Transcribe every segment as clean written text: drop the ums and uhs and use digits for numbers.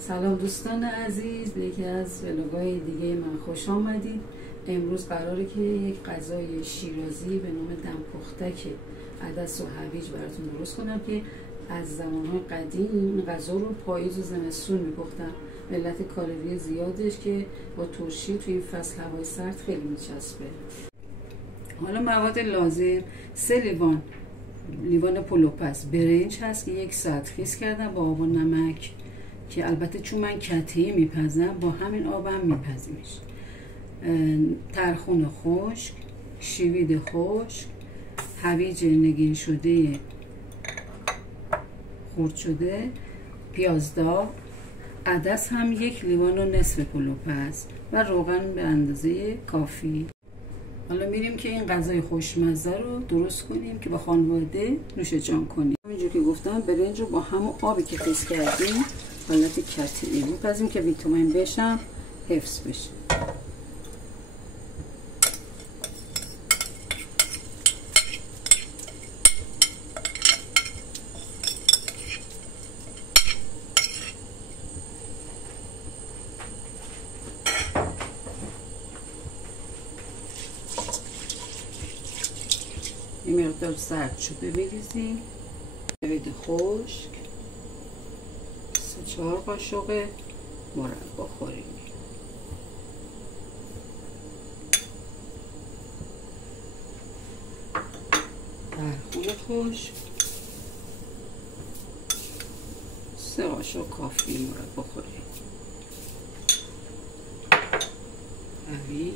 سلام دوستان عزیز، یکی از ولاگ‌های دیگه من خوش آمدید. امروز قراره که یک غذای شیرازی به نام دمپختک عدس و هویج براتون درست کنم که از زمانهای قدیم این غذا رو پاییز و زمستون میپختن. علت کالری زیادش که با ترشی توی این فصل هوای سرد خیلی میچسبه. حالا مواد لازم: 3 لیوان پلوپز برنج هست که 1 ساعت خیس کردم با آب و نمک، که البته چون من کته‌ای میپزم با همین آبم میپزیمش. ترخون خشک، شوید خشک، هویج نگین شده خرد شده، پیاز داغ، عدس هم 1 لیوان و نصف پلوپز و روغن به اندازه کافی. حالا میریم که این غذای خوشمزه رو درست کنیم که با خانواده نوش جان کنیم. همینجور که گفتم برنج رو با همون آبی که خیس کردیم حالت کته‌ای میپزیم که ویتامین بشم حفظ بشه. این مقدار زرد شده بریزیم، شوید خشک، 3-4 قاشق مربا خوری، ترخون خشک، 3 قاشق کافی مربا خوری، هویج،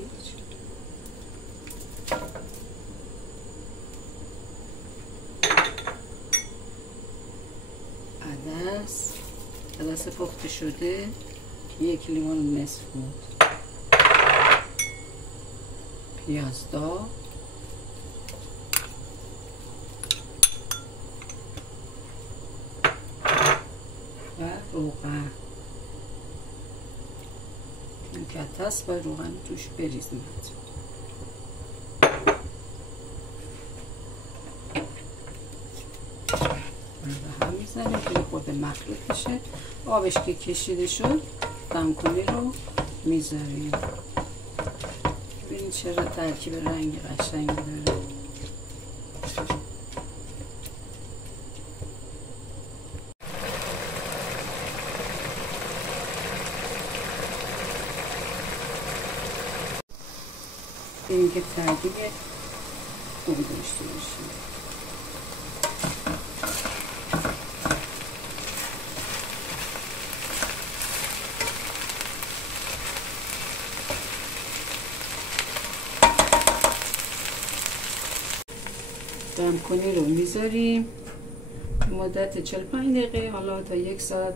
عدس پخته شده 1 لیوان و نصف بود، پیاز داغ، و روغن. این کته است با روغن توش بریزیم. به هم میزنیم که خود مخلوط بشه. آبش که کشیده شد دمکنی رو میذاریم. ببینید چرا ترکیب رنگ قشنگی داره. ببینید که ترکیب خوبی داشته باشیم. دمکنی رو میذاریم مدت 45 دقیقه، حالا تا 1 ساعت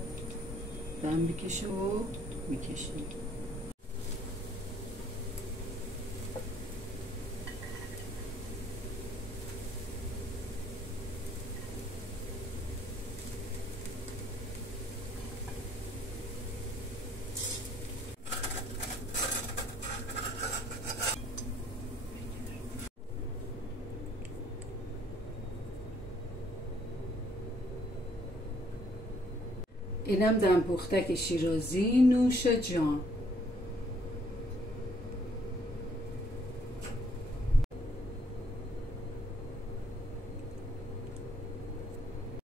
دم بکشه و میکشیم. اینم دمپختک شیرازی نوش جان.